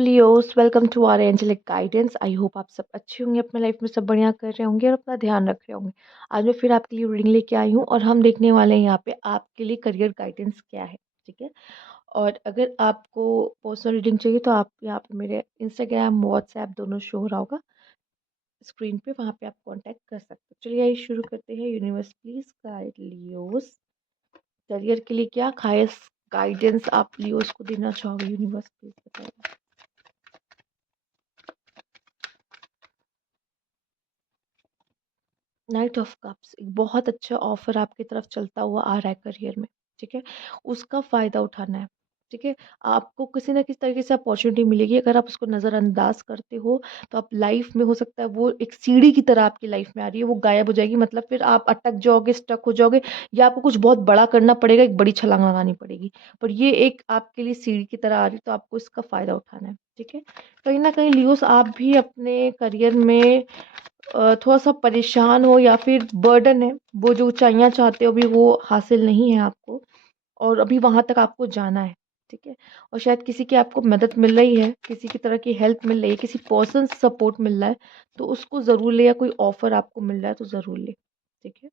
Leos, welcome to our angelic guidance. I hope आप सब अच्छे होंगे, अपने लाइफ में सब बढ़िया कर रहे होंगे और अपना ध्यान रख रहे होंगे। आज मैं फिर आपके लिए रीडिंग लेके आई हूँ और हम देखने वाले हैं यहाँ पे आपके लिए करियर गाइडेंस क्या है। ठीक है। और अगर आपको पर्सनल रीडिंग चाहिए तो आप यहाँ पे मेरे इंस्टाग्राम व्हाट्सएप दोनों शो हो रहा होगा स्क्रीन पे, वहाँ पे आप कांटेक्ट कर सकते हो। चलिए आइए शुरू करते हैं। Universe please guide Leos, career के लिए क्या खास गाइडेंस आप लियोस को देना चाहोगे? यूनिवर्स प्लीज बताइए। नाइट ऑफ कप्स एक बहुत अच्छा ऑफर आपकी तरफ चलता हुआ आ रहा है करियर में। ठीक है। उसका फायदा उठाना है। ठीक है। आपको किसी ना किसी तरीके से अपॉर्चुनिटी मिलेगी। अगर आप उसको नज़रअंदाज करते हो तो आप लाइफ में, हो सकता है वो एक सीढ़ी की तरह आपकी लाइफ में आ रही है, वो गायब हो जाएगी, मतलब फिर आप अटक जाओगे, स्टक हो जाओगे, या आपको कुछ बहुत बड़ा करना पड़ेगा, एक बड़ी छलांग लगानी पड़ेगी। पर ये एक आपके लिए सीढ़ी की तरह आ रही है, तो आपको इसका फायदा उठाना है। ठीक है। कहीं ना कहीं लियोस आप भी अपने करियर में थोड़ा-सा परेशान हो या फिर बर्डन है, वो जो ऊँचाइयाँ चाहते हो अभी वो हासिल नहीं है आपको, और अभी वहाँ तक आपको जाना है। ठीक है? और शायद किसी की आपको मदद मिल रही है, किसी की तरह की हेल्प मिल रही है, किसी पर्सन से सपोर्ट मिल रहा है, तो उसको ज़रूर लें, या कोई ऑफ़र आपको मिल रहा है तो ज़रूर लें। ठीक है?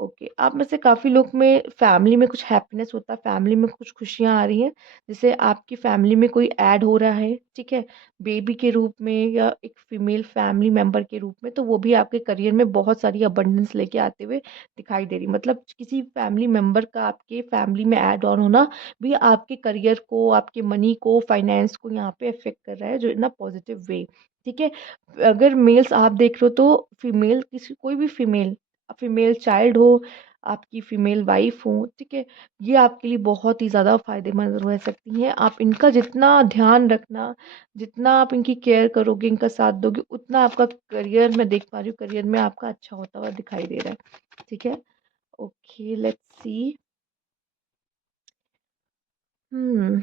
ओके। आप में से काफ़ी लोग में फैमिली में कुछ हैप्पीनेस होता है, फैमिली में कुछ खुशियाँ आ रही हैं, जैसे आपकी फैमिली में कोई ऐड हो रहा है, ठीक है? बेबी के रूप में या एक फीमेल फैमिली मेंबर के रूप में, तो वो भी आपके करियर में बहुत सारी अबंडेंस लेके आते हुए दिखाई दे रही है। मतलब किसी फैमिली मेंबर का आपके फैमिली में ऐड ऑन होना भी आपके करियर को, आपके मनी को, फाइनेंस को यहाँ पे अफ़ेक्ट कर रहा है, जो इन अ पॉजिटिव वे। ठीक है? अगर मेल्स आप देख रहे हो तो फीमेल, किसी कोई भी फीमेल चाइल्ड हो, आपकी फीमेल वाइफ हो, ठीक है? ये आपके लिए बहुत ही ज़्यादा फ़ायदेमंद रह सकती हैं। आप इनका जितना ध्यान रखना, जितना आप इनकी केयर करोगे, इनका साथ दोगे, उतना आपका करियर, मैं देख पा रही हूँ करियर में आपका अच्छा होता हुआ दिखाई दे रहा है। ठीक है? Okay, let's see. Hmm,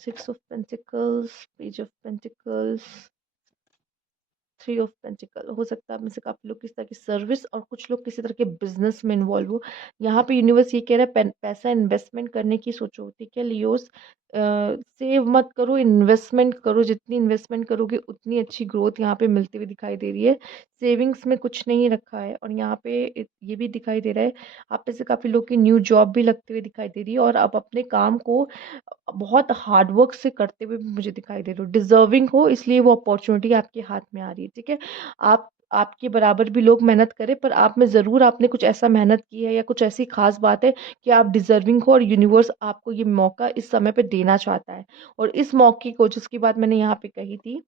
6 of pentacles, page of pentacles, three of pentacle. हो सकता है आप में से काफ़ी लोग किसी तरह की सर्विस और कुछ लोग किसी तरह के बिजनेस में इन्वॉल्व हो। यहाँ पे यूनिवर्स ये कह रहा है पैसा इन्वेस्टमेंट करने की सोचो। ठीक है लियोस, सेव मत करो, इन्वेस्टमेंट करो। जितनी इन्वेस्टमेंट करोगे उतनी अच्छी ग्रोथ यहाँ पे मिलती हुई दिखाई दे रही है। सेविंग्स में कुछ नहीं रखा है, और यहाँ पे ये भी दिखाई दे रहा है आप में से काफ़ी लोग की न्यू जॉब भी लगती हुई दिखाई दे रही है, और आप अपने काम को बहुत हार्ड वर्क से करते हुए भी मुझे दिखाई दे रहे हो। डिज़र्विंग हो, इसलिए वो अपॉर्च्युनिटी आपके हाथ में आ रही है। ठीक है? आप आपके बराबर भी लोग मेहनत करें, पर आप में ज़रूर आपने कुछ ऐसा मेहनत की है या कुछ ऐसी ख़ास बात है कि आप डिज़र्विंग हो, और यूनिवर्स आपको ये मौका इस समय पे देना चाहता है। और इस मौके को, जिसकी बात मैंने यहाँ पे कही थी,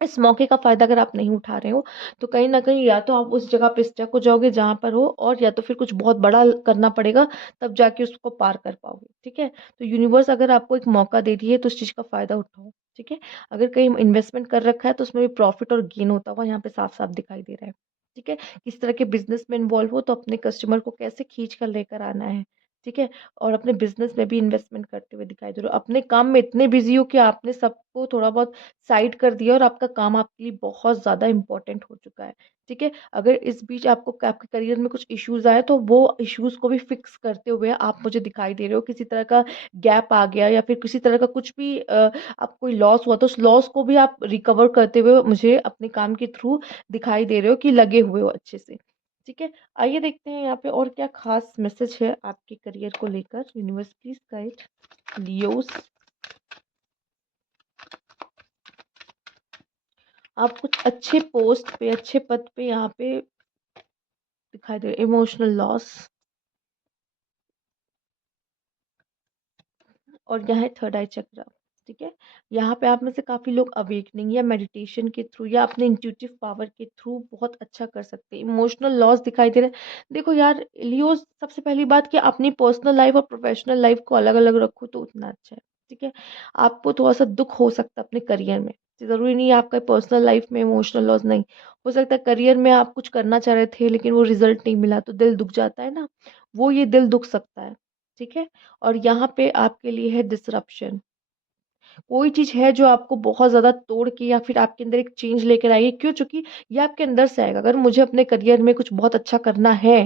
इस मौके का फ़ायदा अगर आप नहीं उठा रहे हो, तो कहीं न कहीं या तो आप उस जगह पे स्टक हो जाओगे जहाँ पर हो, और या तो फिर कुछ बहुत बड़ा करना पड़ेगा, तब जाके उसको पार कर पाओगे। ठीक है? तो यूनिवर्स अगर आपको एक मौका दे रही है तो उस चीज़ का फ़ायदा उठाओ। ठीक है? अगर कहीं इन्वेस्टमेंट कर रखा है तो उसमें भी प्रॉफ़िट और गेन होता हुआ यहाँ पे साफ-साफ दिखाई दे रहा है। ठीक है? किस तरह के बिज़नेस में इन्वॉल्व हो, तो अपने कस्टमर को कैसे खींच कर लेकर आना है। ठीक है? और अपने बिज़नेस में भी इन्वेस्टमेंट करते हुए दिखाई दे रहे हो। अपने काम में इतने बिज़ी हो कि आपने सबको थोड़ा बहुत साइड कर दिया, और आपका काम आपके लिए बहुत ज़्यादा इम्पोर्टेंट हो चुका है। ठीक है? अगर इस बीच आपको आपके करियर में कुछ इश्यूज़ आए, तो वो इश्यूज़ को भी फिक्स करते हुए आप मुझे दिखाई दे रहे हो। किसी तरह का गैप आ गया या फिर किसी तरह का कुछ भी आपको कोई लॉस हुआ, तो उस लॉस को भी आप रिकवर करते हुए मुझे अपने काम के थ्रू दिखाई दे रहे हो कि लगे हुए हो अच्छे से। ठीक है? आइए देखते हैं यहाँ पे और क्या ख़ास मैसेज है आपके करियर को लेकर। Universe please guide Leos. आप कुछ अच्छे पोस्ट पे, अच्छे पद पे यहाँ पे दिखाई दे रहे, इमोशनल लॉस, और यहाँ है थर्ड आई चक्र। ठीक है? यहाँ पे आप में से काफ़ी लोग अवेकनिंग या मेडिटेशन के थ्रू या अपने इंट्यूटिव पावर के थ्रू बहुत अच्छा कर सकते हैं। इमोशनल लॉस दिखाई दे रहा है। देखो यार लियो, सबसे पहली बात कि अपनी पर्सनल लाइफ और प्रोफेशनल लाइफ को अलग-अलग रखो तो उतना अच्छा है। ठीक है? आपको थोड़ा-सा दुःख हो सकता है अपने करियर में। ज़रूरी नहीं है आपका पर्सनल लाइफ में इमोशनल लॉस नहीं। हो सकता है करियर में आप कुछ करना चाह रहे थे लेकिन वो रिज़ल्ट नहीं मिला, तो दिल दुःख जाता है ना? वो ये दिल दुःख सकता है। ठीक है? और यहाँ पे आपके लिए है डिसरप्शन। कोई चीज़ है जो आपको बहुत ज़्यादा तोड़ के या फिर आपके अंदर एक चेंज लेकर आई है। क्यों? चूँकि ये आपके अंदर से आएगा। अगर मुझे अपने करियर में कुछ बहुत अच्छा करना है,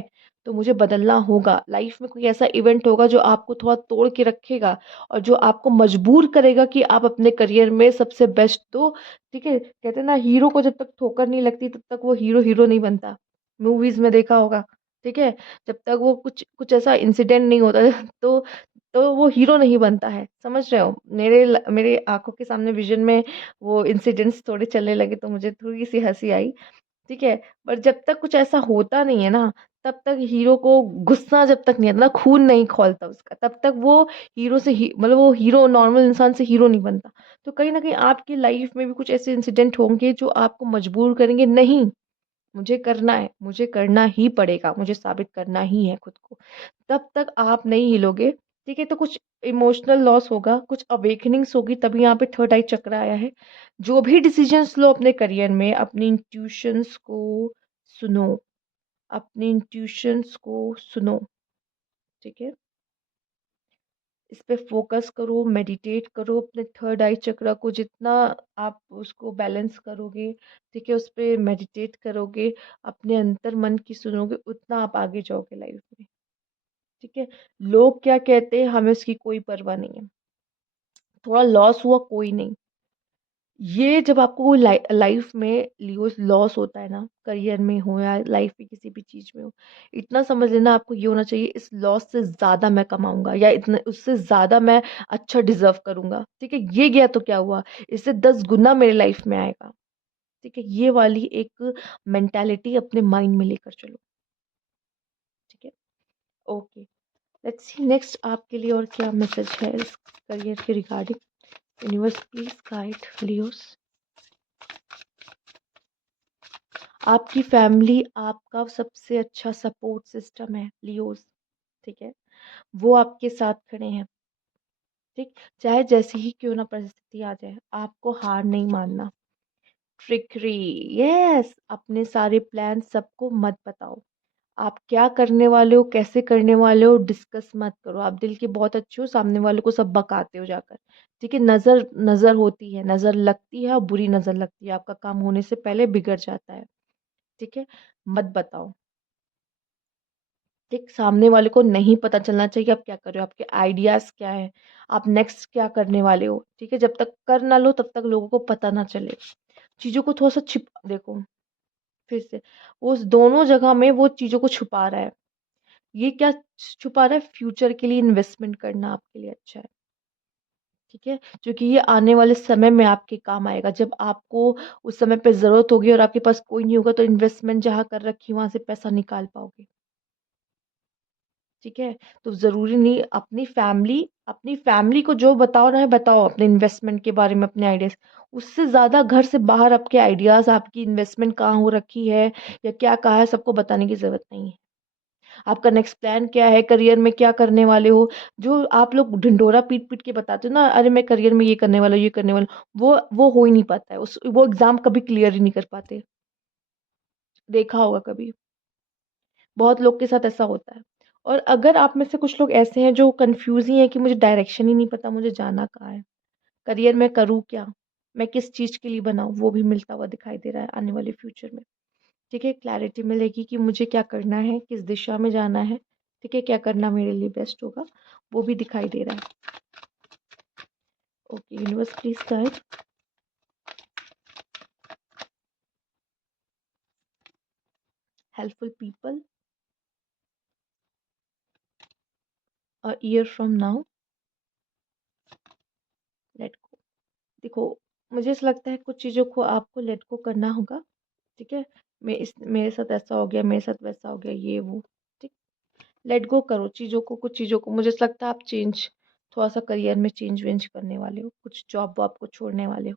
तो मुझे बदलना होगा। लाइफ में कोई ऐसा इवेंट होगा जो आपको थोड़ा तोड़ के रखेगा और जो आपको मजबूर करेगा कि आप अपने करियर में सबसे बेस्ट दो। ठीक है, कहते हैं ना, हीरो को जब तक ठोकर नहीं लगती तब तक वो हीरो हीरो नहीं बनता। मूवीज में देखा होगा। ठीक है, जब तक वो कुछ कुछ ऐसा इंसिडेंट नहीं होता तो वो हीरो नहीं बनता है। समझ रहे हो? मेरे आंखों के सामने विजन में वो इंसिडेंट्स थोड़े चलने लगे तो मुझे थोड़ी सी हंसी आई। ठीक है, पर जब तक कुछ ऐसा होता नहीं है ना, तब तक हीरो को गुस्सा जब तक नहीं आता ना, खून नहीं खौलता उसका, तब तक वो हीरो से मतलब वो हीरो नॉर्मल इंसान से हीरो नहीं बनता। तो कहीं ना कहीं आपकी लाइफ में भी कुछ ऐसे इंसिडेंट होंगे जो आपको मजबूर करेंगे, नहीं मुझे करना है, मुझे करना ही पड़ेगा, मुझे साबित करना ही है खुद को। तब तक आप नहीं हिलोगे। ठीक है, तो कुछ इमोशनल लॉस होगा, कुछ अवेकनिंग्स होगी, तभी यहाँ पे थर्ड आई चक्र आया है। जो भी डिसीजंस लो अपने करियर में, अपनी इंट्यूशंस को सुनो, अपनी इंट्यूशंस को सुनो। ठीक है, इस पे फोकस करो, मेडिटेट करो, अपने थर्ड आई चक्र को जितना आप उसको बैलेंस करोगे, ठीक है, उस पे मेडिटेट करोगे, अपने अंतर मन की सुनोगे, उतना आप आगे जाओगे लाइफ में। ठीक है, लोग क्या कहते हैं हमें उसकी कोई परवाह नहीं है। थोड़ा लॉस हुआ कोई नहीं। ये जब आपको कोई लाइफ में लियो लॉस होता है ना, करियर में हो या लाइफ में किसी भी चीज में हो, इतना समझ लेना आपको ये होना चाहिए, इस लॉस से ज्यादा मैं कमाऊंगा या इतना उससे ज्यादा मैं अच्छा डिजर्व करूंगा। ठीक है, ये गया तो क्या हुआ, इससे 10 गुना मेरे लाइफ में आएगा। ठीक है, ये वाली एक मेंटालिटी अपने माइंड में लेकर चलो। ठीक है, ओके, लेट्स सी नेक्स्ट आपके लिए और क्या मैसेज है इस करियर के regarding. Universe please guide Leos. आपकी फैमिली आपका सबसे अच्छा सपोर्ट सिस्टम है लियोस। ठीक है, वो आपके साथ खड़े हैं। ठीक, चाहे जैसी ही क्यों ना परिस्थिति आ जाए, आपको हार नहीं मानना। ट्रिकरी, यस, अपने सारे प्लान सबको मत बताओ। आप क्या करने वाले हो, कैसे करने वाले हो, डिस्कस मत करो। आप दिल के बहुत अच्छे हो, सामने वाले को सब बकाते हो जाकर। ठीक है, नजर नजर होती है, नजर लगती है और बुरी नजर लगती है, आपका काम होने से पहले बिगड़ जाता है। ठीक है, मत बताओ। ठीक, सामने वाले को नहीं पता चलना चाहिए आप क्या कर रहे हो, आपके आइडियाज क्या है, आप नेक्स्ट क्या करने वाले हो। ठीक है, जब तक कर ना लो तब तक लोगों को पता ना चले। चीजों को थोड़ा सा छिप देखो, फिर से वो उस दोनों जगह में वो चीजों को छुपा रहा है। ये क्या छुपा रहा है, फ्यूचर के लिए इन्वेस्टमेंट करना आपके लिए अच्छा है। ठीक है, क्योंकि ये आने वाले समय में आपके काम आएगा, जब आपको उस समय पे जरूरत होगी और आपके पास कोई नहीं होगा, तो इन्वेस्टमेंट जहां कर रखी वहां से पैसा निकाल पाओगे। ठीक है, तो जरूरी नहीं, अपनी फैमिली को जो बताओ ना है बताओ, अपने इन्वेस्टमेंट के बारे में, अपने आइडियाज। उससे ज्यादा घर से बाहर आपके आइडियाज, आपकी इन्वेस्टमेंट कहाँ हो रखी है या क्या कहा है, सबको बताने की जरूरत नहीं है। आपका नेक्स्ट प्लान क्या है, करियर में क्या करने वाले हो, जो आप लोग ढिंढोरा पीट पीट के बताते हो ना, अरे मैं करियर में ये करने वाला हूँ, ये करने वाला हूँ, वो हो ही नहीं पाता है, उस वो एग्जाम कभी क्लियर ही नहीं कर पाते। देखा होगा कभी, बहुत लोग के साथ ऐसा होता है। और अगर आप में से कुछ लोग ऐसे हैं जो कंफ्यूज ही हैं कि मुझे डायरेक्शन ही नहीं पता, मुझे जाना कहाँ है, करियर में करूँ क्या, मैं किस चीज के लिए बनाऊँ, वो भी मिलता हुआ दिखाई दे रहा है आने वाले फ्यूचर में। ठीक है, क्लैरिटी मिलेगी कि मुझे क्या करना है, किस दिशा में जाना है। ठीक है, क्या करना मेरे लिए बेस्ट होगा, वो भी दिखाई दे रहा है। Okay, universe please guide helpful people a year from now, let go. देखो, मुझे ऐसा लगता है कुछ चीज़ों को आपको लेट गो करना होगा। ठीक है, मेरे साथ ऐसा हो गया, मेरे साथ वैसा हो गया, ये वो। ठीक, लेट गो करो चीज़ों को, कुछ चीज़ों को। मुझे ऐसा लगता है आप चेंज, थोड़ा सा करियर में चेंज वेंज करने वाले हो, कुछ जॉब वॉब को छोड़ने वाले हो।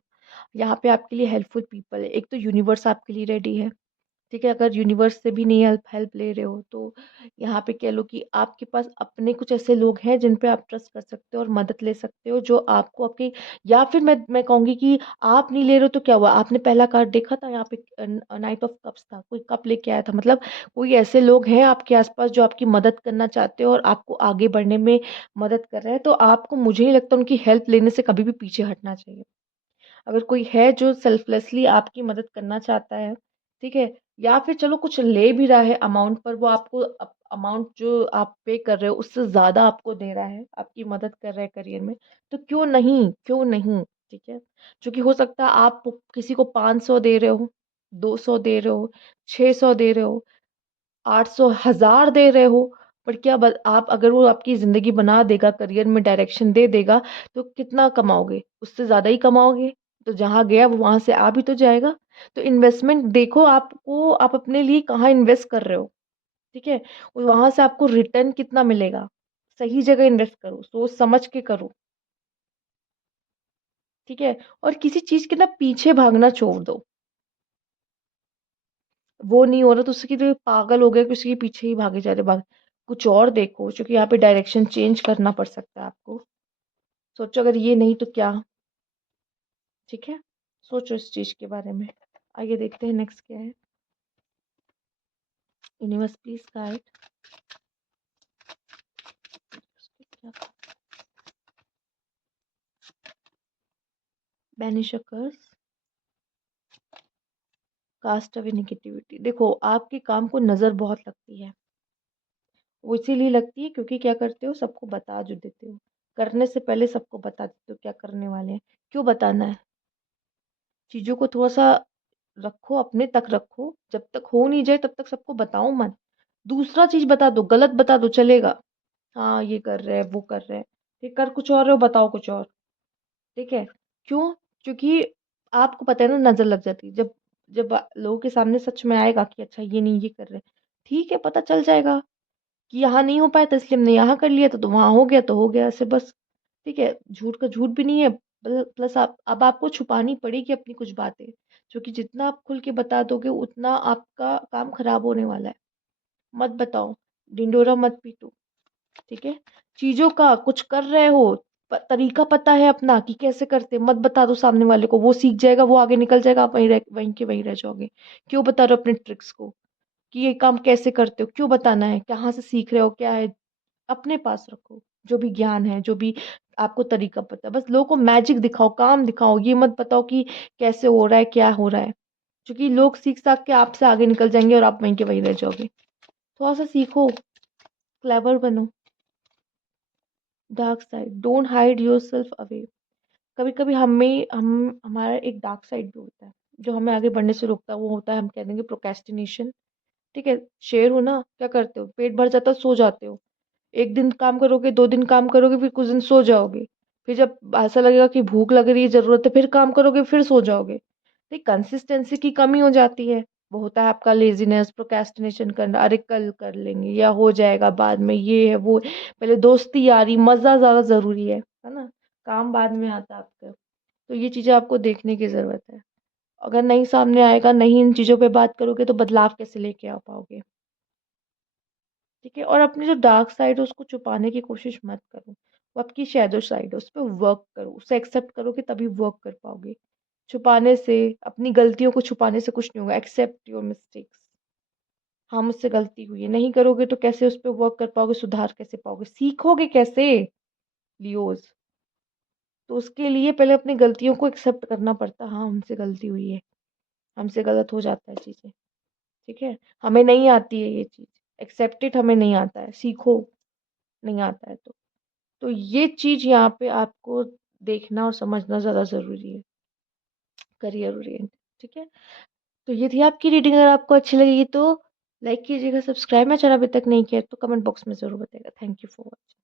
यहाँ पे आपके लिए हेल्पफुल पीपल है, एक तो यूनिवर्स आपके लिए रेडी है। ठीक है, अगर यूनिवर्स से भी नहीं हेल्प हेल्प ले रहे हो तो यहाँ पे कह लो कि आपके पास अपने कुछ ऐसे लोग हैं जिन पे आप ट्रस्ट कर सकते हो और मदद ले सकते हो, जो आपको आपके, या फिर मैं कहूंगी कि आप नहीं ले रहे हो तो क्या हुआ, आपने पहला कार्ड देखा था यहाँ पे, नाइट ऑफ कप्स था, कोई कप लेके आया था, मतलब कोई ऐसे लोग हैं आपके आसपास जो आपकी मदद करना चाहते हो और आपको आगे बढ़ने में मदद कर रहे हैं, तो आपको, मुझे नहीं लगता उनकी हेल्प लेने से कभी भी पीछे हटना चाहिए। अगर कोई है जो सेल्फलेसली आपकी मदद करना चाहता है, ठीक है, या फिर चलो कुछ ले भी रहा है अमाउंट पर, वो आपको अमाउंट जो आप पे कर रहे हो उससे ज़्यादा आपको दे रहा है, आपकी मदद कर रहा है करियर में, तो क्यों नहीं, क्यों नहीं? ठीक है? क्योंकि हो सकता है आप किसी को 500 दे रहे हो, 200 दे रहे हो, 600 दे रहे हो, 800, 1000 दे रहे हो, पर क्या आप अगर वो आपकी ज़िंदगी बना देगा, करियर में डायरेक्शन दे देगा, तो कितना कमाओगे? उससे ज़्यादा ही कमाओगे। तो जहाँ गया वो वहाँ से आ भी तो जाएगा। तो इन्वेस्टमेंट देखो आपको, आप अपने लिए कहाँ इन्वेस्ट कर रहे हो, ठीक है? और वहाँ से आपको रिटर्न कितना मिलेगा? सही जगह इन्वेस्ट करो, सोच समझ के करो, ठीक है? और किसी चीज़ के ना पीछे भागना छोड़ दो। वो नहीं हो रहा तो उसकी तो पागल हो गया कि उसके पीछे ही भागे जा रहे भाग, कुछ और देखो, क्योंकि यहाँ पे डायरेक्शन चेंज करना पड़ सकता है आपको। सोचो अगर ये नहीं तो क्या, ठीक है? सोचो इस चीज के बारे में। आगे देखते हैं नेक्स्ट क्या है। Universe please guide. Banish curses, cast away negativity. देखो आपके काम को नजर बहुत लगती है, वो इसीलिए लगती है क्योंकि क्या करते हो, सबको बता जो देते हो, करने से पहले सबको बता देते हो क्या करने वाले हैं। क्यों बताना है? चीज़ों को थोड़ा-सा रखो, अपने तक रखो, जब तक हो नहीं जाए तब तक सबको बताओ मत। दूसरा चीज़ बता दो, गलत बता दो चलेगा। हाँ, ये कर रहे हैं, वो कर रहे हैं। ये कर कुछ और रहे हो, बताओ कुछ और, ठीक है? क्यों? क्योंकि आपको पता है ना, नज़र लग जाती है। जब जब लोगों के सामने सच में आएगा कि अच्छा ये नहीं, ये कर रहे हैं, ठीक है, पता चल जाएगा कि यहाँ नहीं हो पाया था इसलिए हमने यहाँ कर लिया था, तो वहाँ हो गया तो हो गया, ऐसे बस। ठीक है? झूठ का झूठ भी नहीं है, प्लस आप अब आपको छुपानी पड़ेगी अपनी कुछ बातें, क्योंकि जितना आप खुल के बता दोगे उतना आपका काम खराब होने वाला है। मत बताओ, ढिंढोरा मत पीटो, ठीक है? चीज़ों का कुछ कर रहे हो, तरीका पता है अपना कि कैसे करते हैं, मत बता दो सामने वाले को, वो सीख जाएगा, वो आगे निकल जाएगा, आप वहीं के वहीं रह जाओगे। क्यों बता रहे हो अपने ट्रिक्स को कि ये काम कैसे करते हो? क्यों बताना है? कहाँ से सीख रहे हो? क्या है? अपने पास रखो, जो भी ज्ञान है, जो भी आपको तरीका पता है, बस लोगों को मैजिक दिखाओ, काम दिखाओ, ये मत बताओ कि कैसे हो रहा है, क्या हो रहा है, क्योंकि लोग सीख साख के आपसे आगे निकल जाएंगे और आप वहीं के वहीं रह जाओगे। थोड़ा सा सीखो, क्लेवर बनो। Dark side, don't hide your self away. कभी कभी हम हमारा एक डार्क साइड भी होता है जो हमें आगे बढ़ने से रोकता है, वो होता है, हम कह देंगे, प्रोक्रेस्टिनेशन। ठीक है? शेर हो ना, क्या करते हो, पेट भर जाता है सो जाते हो, एक दिन काम करोगे, 2 दिन काम करोगे, फिर कुछ दिन सो जाओगे। फिर जब ऐसा लगेगा कि भूख लग रही है, ज़रूरत है, फिर काम करोगे, फिर सो जाओगे। तो कंसिस्टेंसी की कमी हो जाती है। वो होता है आपका लेज़ीनेस, प्रोक्रेस्टिनेशन करना, अरे कल कर लेंगे या हो जाएगा बाद में, ये है, वो है। पहले दोस्ती यारी, मज़ा ज़्यादा ज़रूरी है ना? काम बाद में आता है आपका। तो ये चीज़ें आपको देखने की ज़रूरत है। अगर नहीं सामने आएगा, नहीं इन चीज़ों पे बात करोगे तो बदलाव कैसे लेके आ पाओगे? ठीक है? और अपनी जो डार्क साइड है उसको छुपाने की कोशिश मत करो। वो आपकी शैडो साइड है, उस पे वर्क करो, उसे एक्सेप्ट करोगे तभी वर्क कर पाओगे। छुपाने से, अपनी गलतियों को छुपाने से कुछ नहीं होगा। Accept your mistakes. हाँ, मुझसे गलती हुई है, नहीं करोगे तो कैसे उस पे वर्क कर पाओगे, सुधार कैसे पाओगे, सीखोगे कैसे? लियोज़। तो उसके लिए पहले अपनी गलतियों को एक्सेप्ट करना पड़ता है, हाँ, हमसे गलती हुई है, हमसे गलत हो जाता है चीज़ें, ठीक है? हमें नहीं आती है ये चीज़, एक्सेप्ट इट, हमें नहीं आता है, सीखो, नहीं आता है तो। तो ये चीज़ यहाँ पे आपको देखना और समझना ज़्यादा ज़रूरी है, करियर ओरिएंट, ठीक है? तो ये थी आपकी रीडिंग, अगर आपको अच्छी लगेगी तो लाइक कीजिएगा, सब्सक्राइब मेरा चैनल अभी तक नहीं किया तो कमेंट बॉक्स में ज़रूर बताइएगा। Thank you for watching.